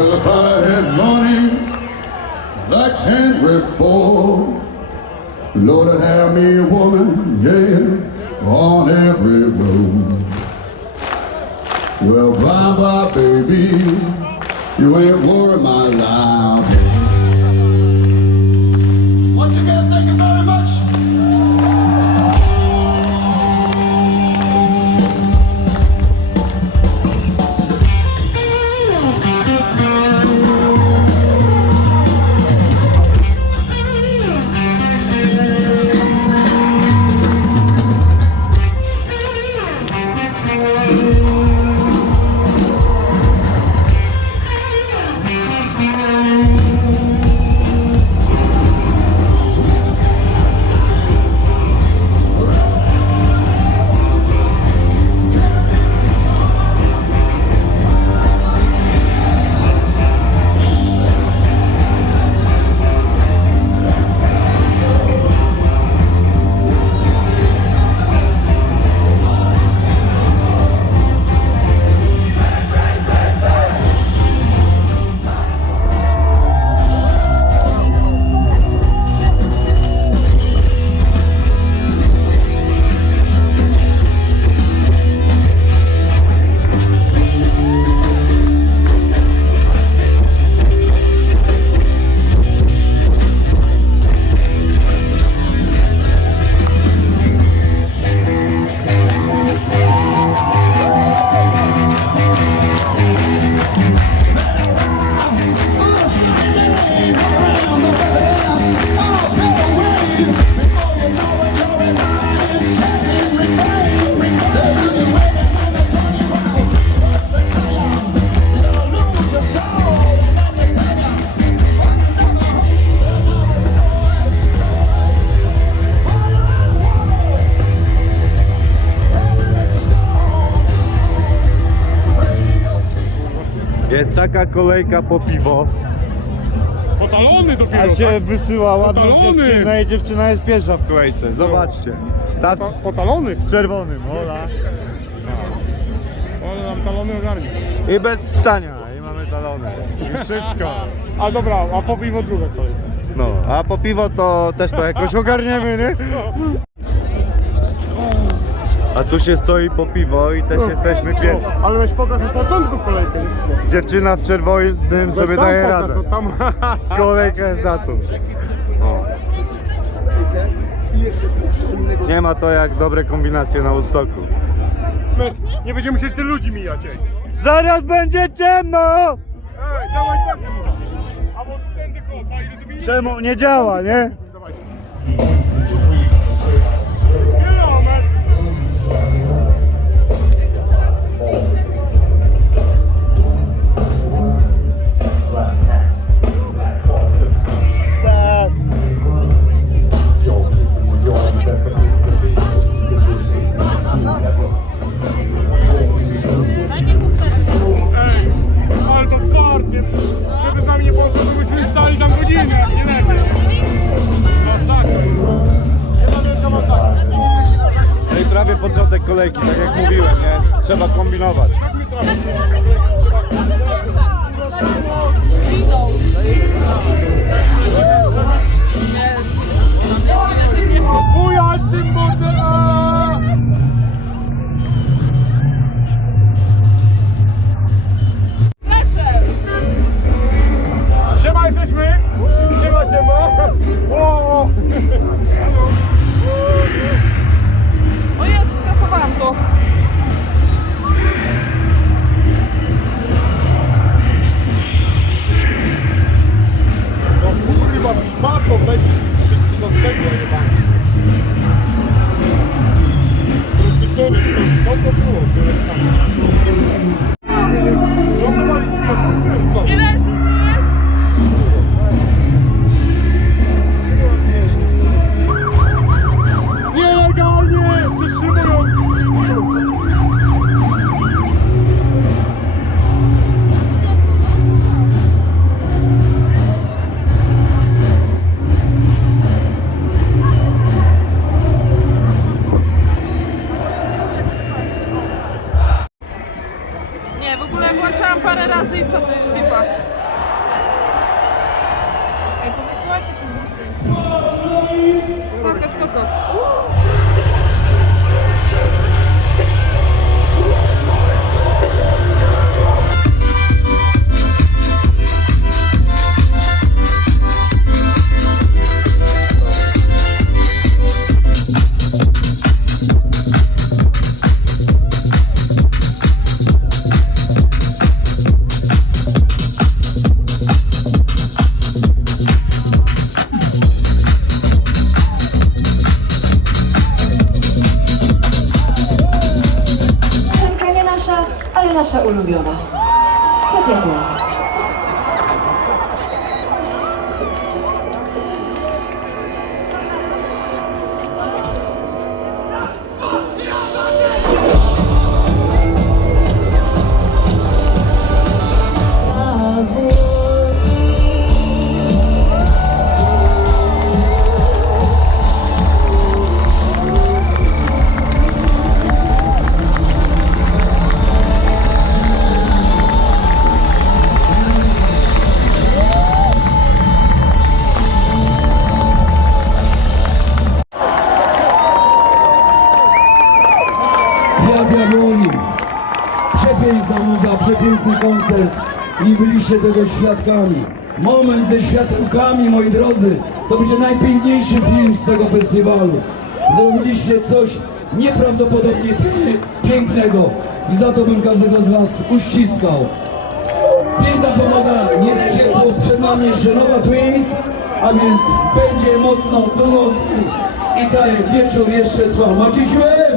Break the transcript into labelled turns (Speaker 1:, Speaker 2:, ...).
Speaker 1: Well, if I had money like Henry Ford, Lord, I'd have me a woman, yeah, on every road. Well, bye bye, baby, you ain't worth my life. Once again, thank you very much.
Speaker 2: Jest taka kolejka po piwo,
Speaker 3: Potalony dopiero,
Speaker 2: a się
Speaker 3: tak?
Speaker 2: wysyła ładną
Speaker 3: Potalony.
Speaker 2: dziewczynę i dziewczyna jest pierwsza w kolejce. Zobaczcie. Ta
Speaker 3: Po- Potalony?
Speaker 2: w czerwonym, ola.
Speaker 3: Ale nam talony ogarnie.
Speaker 2: I bez stania, i mamy talony. I wszystko.
Speaker 3: A dobra, a po piwo druga kolej.
Speaker 2: No, a po piwo to też to jakoś ogarniemy, nie? A tu się stoi po piwo i też jesteśmy pierwsi.
Speaker 3: Ale weź pokaż na początku kolejkę.
Speaker 2: Dziewczyna w czerwonym sobie
Speaker 3: tam
Speaker 2: daje
Speaker 3: pokaż,
Speaker 2: radę.
Speaker 3: to tam...
Speaker 2: Kolejka jest na. O. Nie ma to jak dobre kombinacje na Woodstocku.
Speaker 3: My nie będziemy się tylu ludzi mijać, ej.
Speaker 2: Zaraz będzie ciemno!
Speaker 3: Ej, dawaj tak. A bo tędy kopa, tu?
Speaker 2: Czemu nie działa, nie? Kolejki, tak jak mówiłem, nie? Trzeba kombinować.
Speaker 4: Parę razy i co ty, lipa.
Speaker 5: Ej, powysyłajcie tu zdjęcia.
Speaker 4: Spoko, spoko.
Speaker 6: Co
Speaker 7: i byliście tego świadkami. Moment ze światełkami, moi drodzy, to będzie najpiękniejszy film z tego festiwalu. Zrobiliście coś nieprawdopodobnie pięknego i za to bym każdego z was uściskał. Piękna pogoda, jest ciepło, przed nami jeszcze nowa Twins, a więc będzie mocno, długo i ten wieczór jeszcze trwa. Maciusiu!